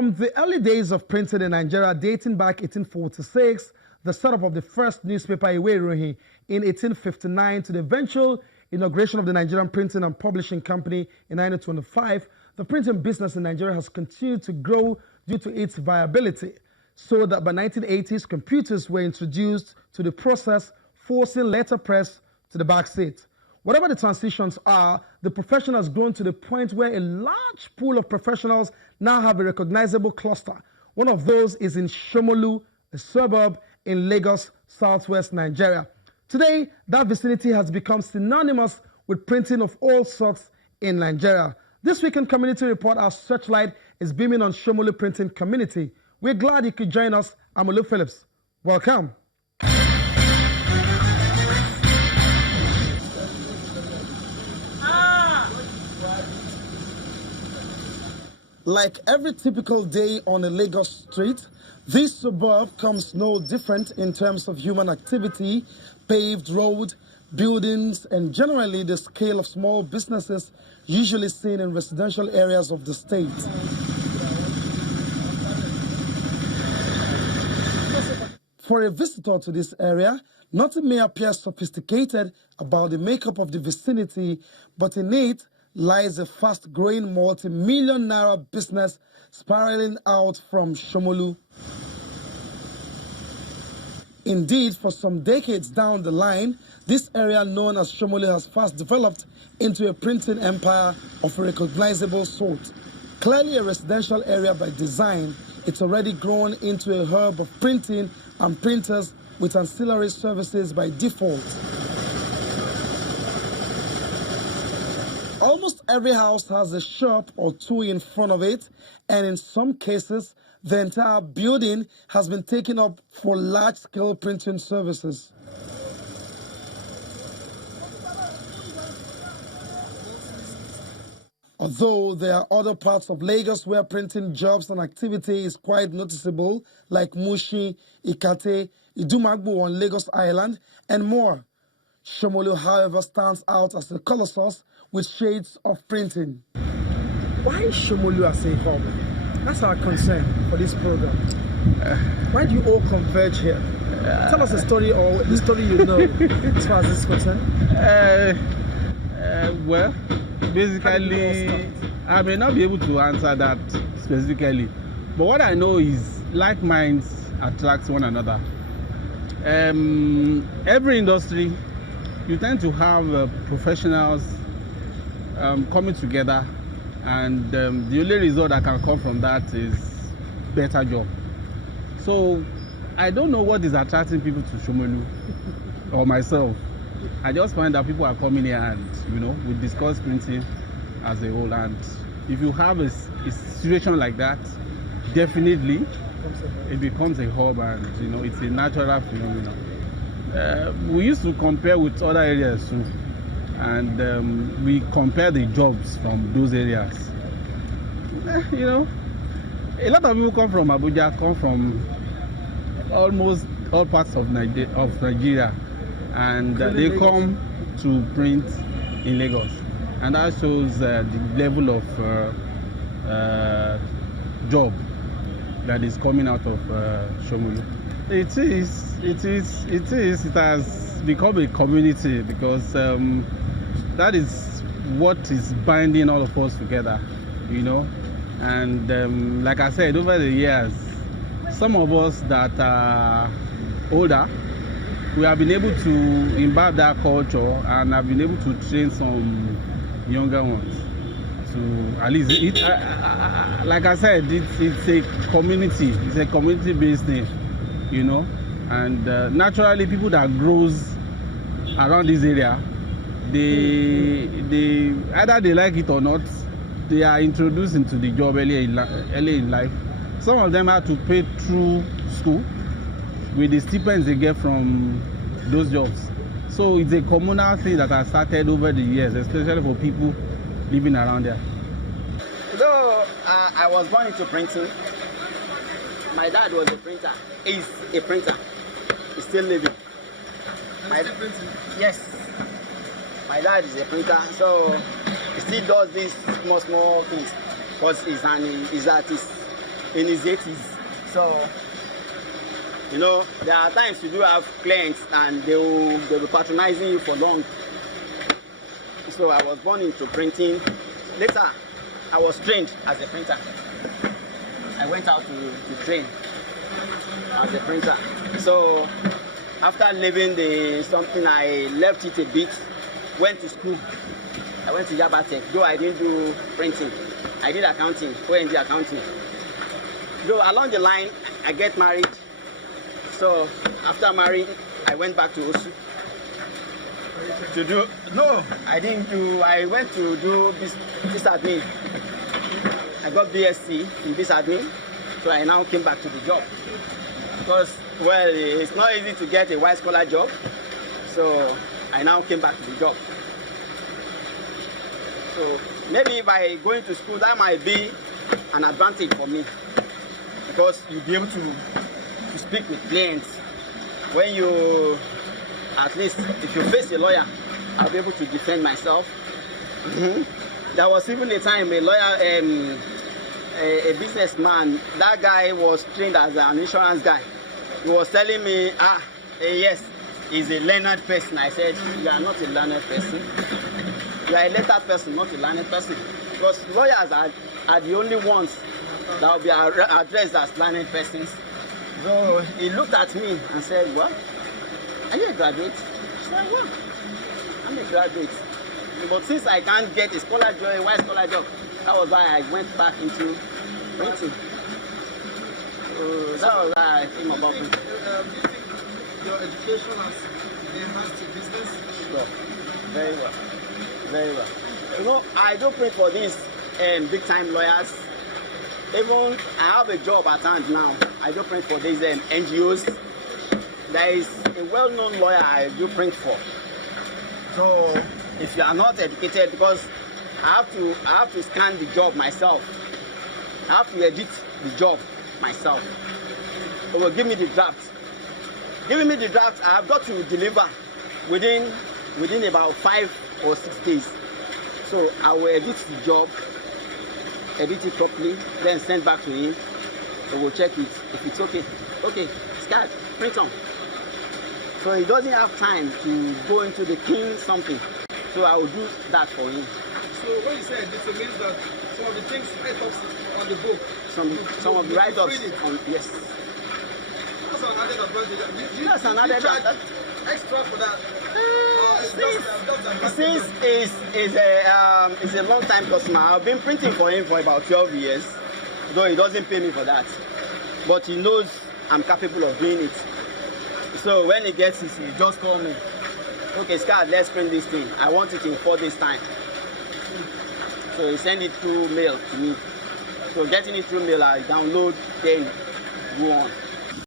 From the early days of printing in Nigeria, dating back 1846, the setup of the first newspaper Iwe-Irohin in 1859 to the eventual inauguration of the Nigerian Printing and Publishing Company in 1925, the printing business in Nigeria has continued to grow due to its viability, so that by 1980s, computers were introduced to the process, forcing letterpress to the back seat. Whatever the transitions are, the profession has grown to the point where a large pool of professionals now have a recognizable cluster. One of those is in Shomolu, a suburb in Lagos, southwest Nigeria. Today, that vicinity has become synonymous with printing of all sorts in Nigeria. This week in Community Report, our searchlight is beaming on Shomolu printing community. We're glad you could join us. I'm Olu Phillips. Welcome. Like every typical day on a Lagos street, this suburb comes no different in terms of human activity, paved road, buildings, and generally the scale of small businesses usually seen in residential areas of the state. For a visitor to this area, nothing may appear sophisticated about the makeup of the vicinity, but in it lies a fast-growing multi-million naira business spiraling out from Shomolu. Indeed, for some decades down the line, this area known as Shomolu has fast developed into a printing empire of a recognizable sort. Clearly a residential area by design, it's already grown into a hub of printing and printers with ancillary services by default. Almost every house has a shop or two in front of it, and in some cases, the entire building has been taken up for large-scale printing services. Although there are other parts of Lagos where printing jobs and activity is quite noticeable, like Mushi, Ikate, Idumagbo on Lagos Island, and more. Shomolu, however, stands out as a colossus with shades of printing. Why Shomolu as a hub? That's our concern for this program. Why do you all converge here? Tell us a story or the story you know as far as this is concerned. Well, basically, I may not be able to answer that specifically, but what I know is like minds attract one another. Every industry, you tend to have professionals coming together, and the only result that can come from that is better job. So I don't know what is attracting people to Shomolu or myself. I just find that people are coming here and we discuss printing as a whole, and if you have a situation like that, definitely it becomes a hub, and it's a natural phenomenon. We used to compare with other areas too, and we compare the jobs from those areas. A lot of people come from Abuja, come from almost all parts of Nigeria, and they come to print in Lagos, and that shows the level of job that is coming out of Shomolu. It has become a community because that is what is binding all of us together, and like I said, over the years, some of us that are older, we have been able to imbibe that culture and have been able to train some younger ones. So at least, like I said, it's a community. It's a community-based thing, And naturally, people that grows around this area, they either they like it or not, they are introduced into the job early in life. Some of them have to pay through school with the stipends they get from those jobs. So it's a communal thing that has started over the years, especially for people living around there. Though I was born into printing, my dad was a printer. He's a printer. He's still living. Still printing? Yes. My dad is a printer, so he still does these small things because he's an artist. in his 80s. So, you know, there are times you do have clients and they'll be patronizing you for long. So I was born into printing. Later, I was trained as a printer. I went out to train as a printer. So after leaving the something, I left it a bit, went to school. I went to Yaba Tech, though I didn't do printing. I did accounting, O&D accounting. Though along the line, I get married. So after marrying, I went back to Osu to do, no, I didn't do, I went to do this admin. I got BSc in this admin, so I now came back to the job. Because, well, it's not easy to get a white collar job, so I now came back to the job. So maybe by going to school, that might be an advantage for me, because you'll be able to speak with clients. When you, at least if you face a lawyer, I'll be able to defend myself. There was even a time a lawyer, a businessman, that guy was trained as an insurance guy. He was telling me, yes, he's a learned person. I said, you are not a learned person. You are a lettered person, not a learned person. Because lawyers are the only ones that will be addressed as learned persons. So he looked at me and said, what? Are you a graduate? I said, what? I'm a graduate. But since I can't get a scholar job, a white scholar job, that was why I went back into printing. That was why I came about printing. Your education has enhanced your business? Sure. Very well. Very well. You know, I do print for these big time lawyers. Even I have a job at hand now. I do print for these NGOs. There is a well-known lawyer I do print for. So if you are not educated, because I have to scan the job myself. I have to edit the job myself. They will give me the draft. Giving me the draft, I have got to deliver within about 5 or 6 days. So I will edit the job, edit it properly, then send back to him. So we'll check it. If it's okay, scan, print on. So he doesn't have time to go into the king something. So I will do that for him. So when you say edit, it means that some of the things write-ups on the book. Some of the write-ups on, yes. That's an added advantage. That's an added advantage. Extra for that. Since he's a long time customer, I've been printing for him for about 12 years, though he doesn't pay me for that. But he knows I'm capable of doing it. So when he gets it, he just call me. Okay, Scott, let's print this thing. I want it in 4 days' time. So he send it through mail to me. So getting it through mail, I download, then go on.